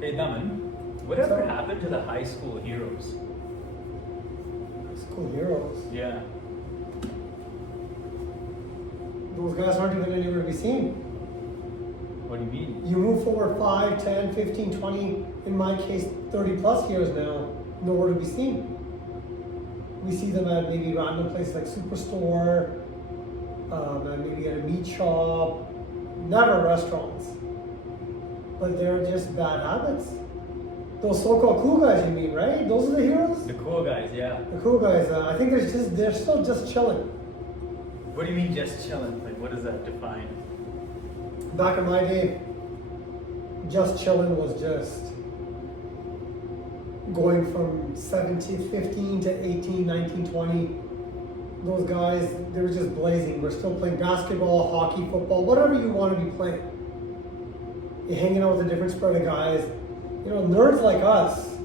Hey Daman, whatever happened to the high school heroes? School heroes. Yeah. Those guys aren't even anywhere to be seen. What do you mean? You move forward 5, 10, 15, 20, in my case 30 plus years now, nowhere to be seen. We see them at maybe random places like Superstore, and maybe at a meat shop, never restaurants. But they're just bad habits. Those so-called cool guys, you mean, right? Those are the heroes? The cool guys, yeah. The cool guys, I think they're still just chilling. What do you mean just chilling? Like what does that define? Back in my day, just chilling was just going from 17, 15 to 18, 19, 20. Those guys, they were just blazing. We're still playing basketball, hockey, football, whatever you want to be playing. You're hanging out with a different spread of guys. You know, nerds like us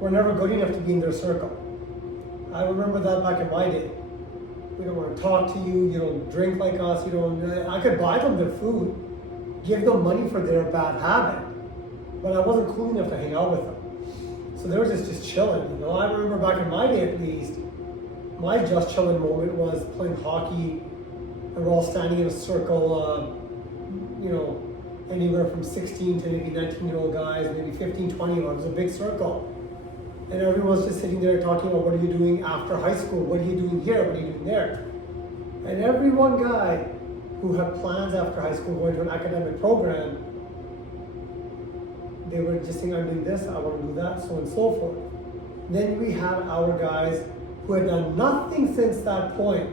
were never good enough to be in their circle. I remember that back in my day. We don't want to talk to you, you don't drink like us, I could buy them their food, give them money for their bad habit, but I wasn't cool enough to hang out with them. So they were just chilling, I remember back in my day at least, my just chilling moment was playing hockey, and we're all standing in a circle, anywhere from 16 to maybe 19-year-old guys, maybe 15, 20 of them. It was a big circle. And everyone's just sitting there talking about what are you doing after high school? What are you doing here? What are you doing there? And every one guy who had plans after high school going to an academic program, they were just saying, I'm doing this, I want to do that, so on and so forth. Then we had our guys who had done nothing since that point,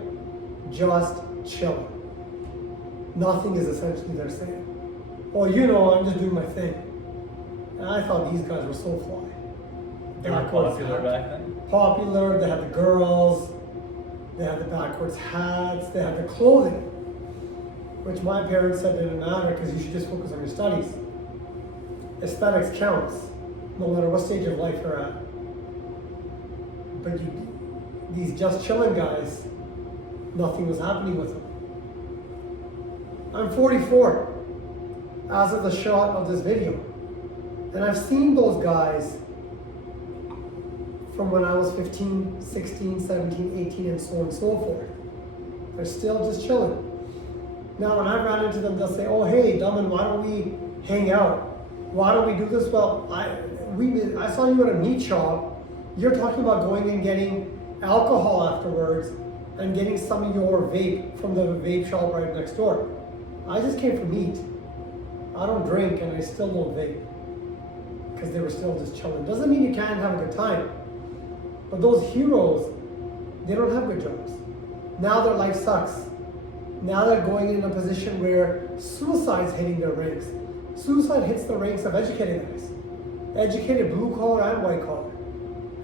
just chilling. Nothing is essentially their saying. Oh, I'm just doing my thing. And I thought these guys were so fly. They were popular back then? Popular, they had the girls, they had the backwards hats, they had the clothing, which my parents said didn't matter because you should just focus on your studies. Aesthetics counts, no matter what stage of life you're at. But these just chilling guys, nothing was happening with them. I'm 44 as of the shot of this video, and I've seen those guys from when I was 15, 16, 17, 18, and so on and so forth. They're still just chilling. Now, when I run into them, they'll say, oh, hey, Daman, why don't we hang out? Why don't we do this? Well, I saw you at a meat shop. You're talking about going and getting alcohol afterwards and getting some of your vape from the vape shop right next door. I just came for meat. I don't drink and I still don't vape because they were still just chilling. Doesn't mean you can't have a good time. But those heroes, they don't have good jobs. Now their life sucks. Now they're going in a position where suicide's hitting their ranks. Suicide hits the ranks of educated guys. Educated blue collar and white collar.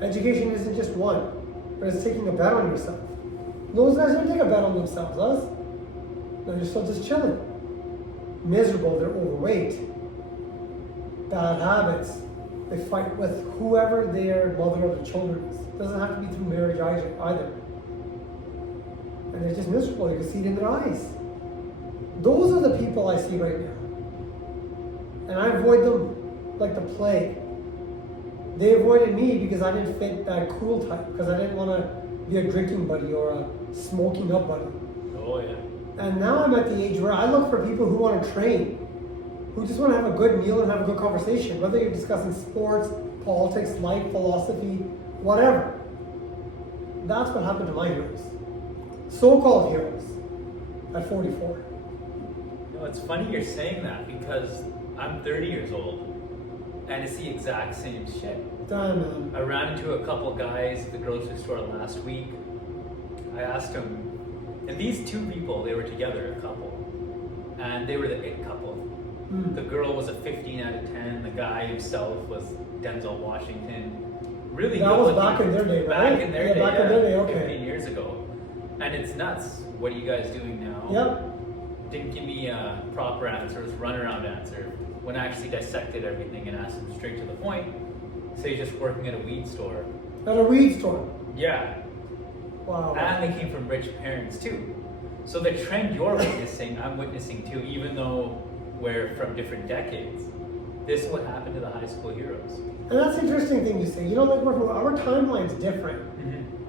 Education isn't just one, but it's taking a bet on yourself. Those guys don't take a bet on themselves, us. No, they're still just chilling. Miserable, they're overweight. Bad habits. They fight with whoever their mother of the children is. Doesn't have to be through marriage either. And they're just miserable. You can see it in their eyes. Those are the people I see right now. And I avoid them like the plague. They avoided me because I didn't fit that cool type, because I didn't want to be a drinking buddy or a smoking up buddy. Oh yeah. And now I'm at the age where I look for people who want to train, who just want to have a good meal and have a good conversation, whether you're discussing sports, politics, life, philosophy, whatever. That's what happened to my heroes. So-called heroes at 44. It's funny you're saying that because I'm 30 years old and it's the exact same shit. Damn, man. I ran into a couple guys at the grocery store last week. I asked them, and these two people, they were together, a couple, and they were the it couple. The girl was a 15 out of 10. The guy himself was Denzel Washington. Really that was back in their day, right? Back in their day, back in their day, okay. 15 years ago. And it's nuts. What are you guys doing now? Yep. Didn't give me a proper answer, it was a runaround answer. When I actually dissected everything and asked him straight to the point, say he's just working at a weed store. At a weed store? Yeah. Wow. And they came from rich parents too. So the trend you're witnessing, I'm witnessing too, even though we're from different decades. This is what happened to the high school heroes. And that's the interesting thing you say. You know, like our timeline's different.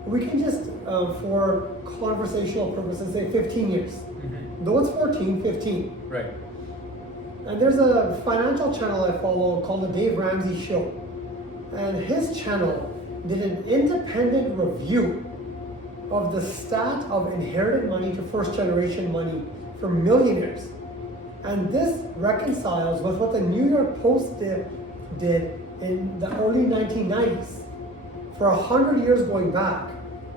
We can just, for conversational purposes, say 15 years. Though it's 14, 15. Right. And there's a financial channel I follow called the Dave Ramsey Show. And his channel did an independent review of the stat of inherited money to first generation money for millionaires. And this reconciles with what the New York Post did in the early 1990s, for 100 years going back.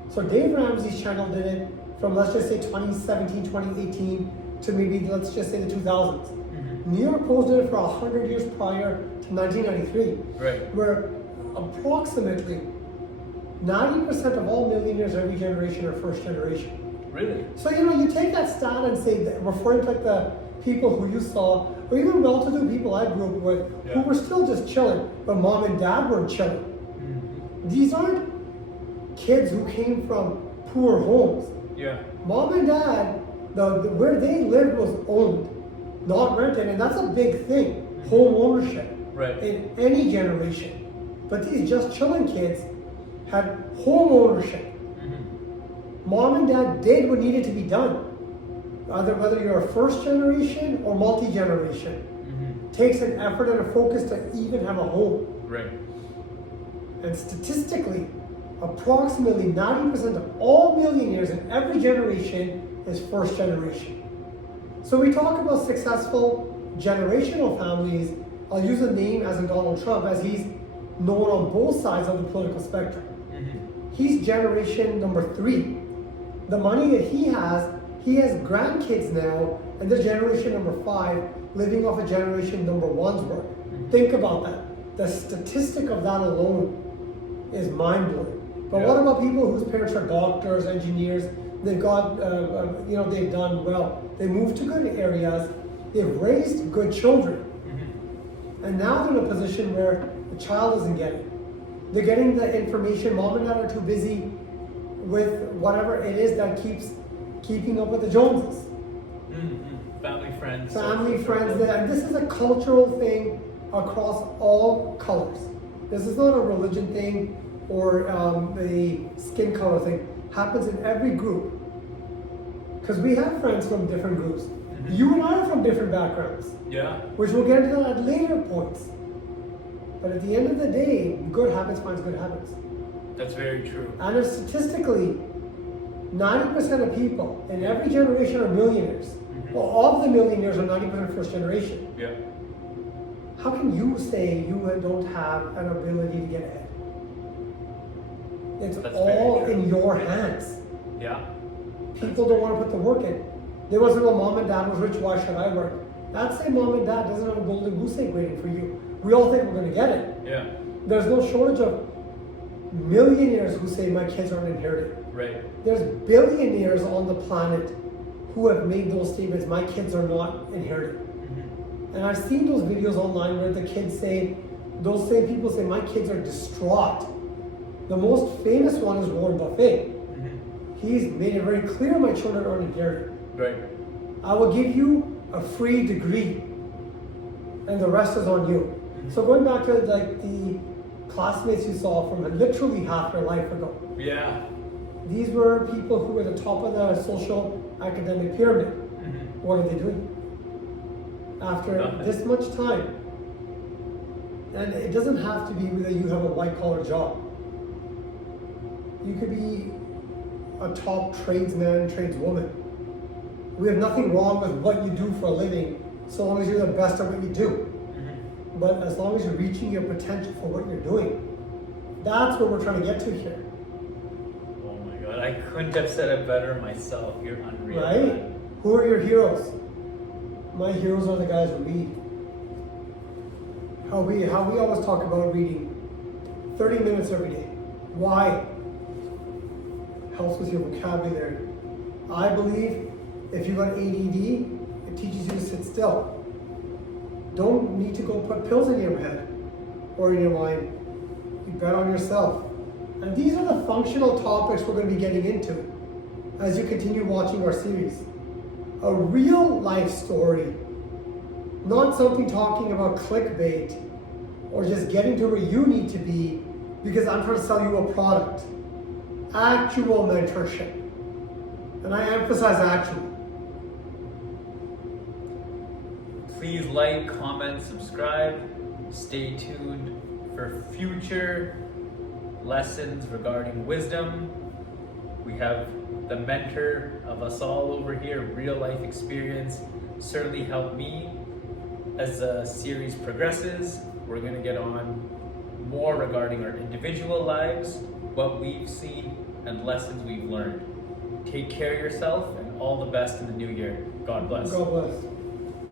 So Dave Ramsey's channel did it from, let's just say 2017, 2018 to maybe, let's just say the 2000s. New York Post did it for 100 years prior to 1993, Right. where approximately 90% of all millionaires every generation are first generation. Really? So, you know, you take that stat and say, that referring to like the people who you saw, or even well-to-do people I grew up with, who were still just chilling, but mom and dad weren't chilling. These aren't kids who came from poor homes. Yeah. Mom and dad, where they lived was owned, not rented, and that's a big thing, home ownership, Right. in any generation. But these just chilling kids had home ownership. Mom and dad did what needed to be done. Whether you're a first generation or multi-generation, takes an effort and a focus to even have a home. Right. And statistically, approximately 90% of all millionaires in every generation is first generation. So we talk about successful generational families. I'll use a name as in Donald Trump, as he's known on both sides of the political spectrum. He's generation number 3. The money that he has grandkids now, and they're generation number 5, living off of generation number 1's work. Think about that. The statistic of that alone is mind-blowing. But what about people whose parents are doctors, engineers? They've got, they've done well. They moved to good areas. They've raised good children. And now they're in a position where the child isn't getting. They're getting the information. Mom and dad are too busy with whatever it is that keeps keeping up with the Joneses. Family, friends. Family, friends. And this is a cultural thing across all colors. This is not a religion thing or a skin color thing. Happens in every group. Because we have friends from different groups. You and I are from different backgrounds. Yeah. Which we'll get into that at later points. But at the end of the day, good habits finds good habits. That's very true. And if statistically, 90% of people in every generation are millionaires. Well, all of the millionaires are 90% first generation. Yeah. How can you say you don't have an ability to get ahead? It's That's all very true. in your hands. Yeah. People don't want to put the work in. They want to know mom and dad was rich, why should I work? That same mom and dad doesn't have a golden goose egg waiting for you. We all think we're going to get it. Yeah. There's no shortage of millionaires who say my kids aren't inherited. Right. There's billionaires on the planet who have made those statements, my kids are not inherited. And I've seen those videos online where the kids say, those same people say, my kids are distraught. The most famous one is Warren Buffett. He's made it very clear my children aren't inherited. Right. I will give you a free degree and the rest is on you. So going back to like the classmates you saw from literally half their life ago. Yeah. These were people who were at the top of the social academic pyramid. What are they doing? After this much time. And it doesn't have to be that you have a white collar job. You could be a top tradesman, tradeswoman. We have nothing wrong with what you do for a living, so long as you're the best at what you do. But as long as you're reaching your potential for what you're doing, that's what we're trying to get to here. Oh my God, I couldn't have said it better myself. You're unreal. Right? Man. Who are your heroes? My heroes are the guys who read. How we always talk about reading 30 minutes every day. Why? Helps with your vocabulary. I believe if you got ADD, it teaches you to sit still. Don't need to go put pills in your head or in your mind. You bet on yourself. And these are the functional topics we're going to be getting into as you continue watching our series. A real life story Not something talking about clickbait or just getting to where you need to be because I'm trying to sell you a product. Actual mentorship. And I emphasize actual. Please like, comment, subscribe. Stay tuned for future lessons regarding wisdom. We have the mentor of us all over here, real life experience, certainly helped me. As the series progresses, we're going to get on more regarding our individual lives, what we've seen, and lessons we've learned. Take care of yourself and all the best in the new year. God bless. God bless.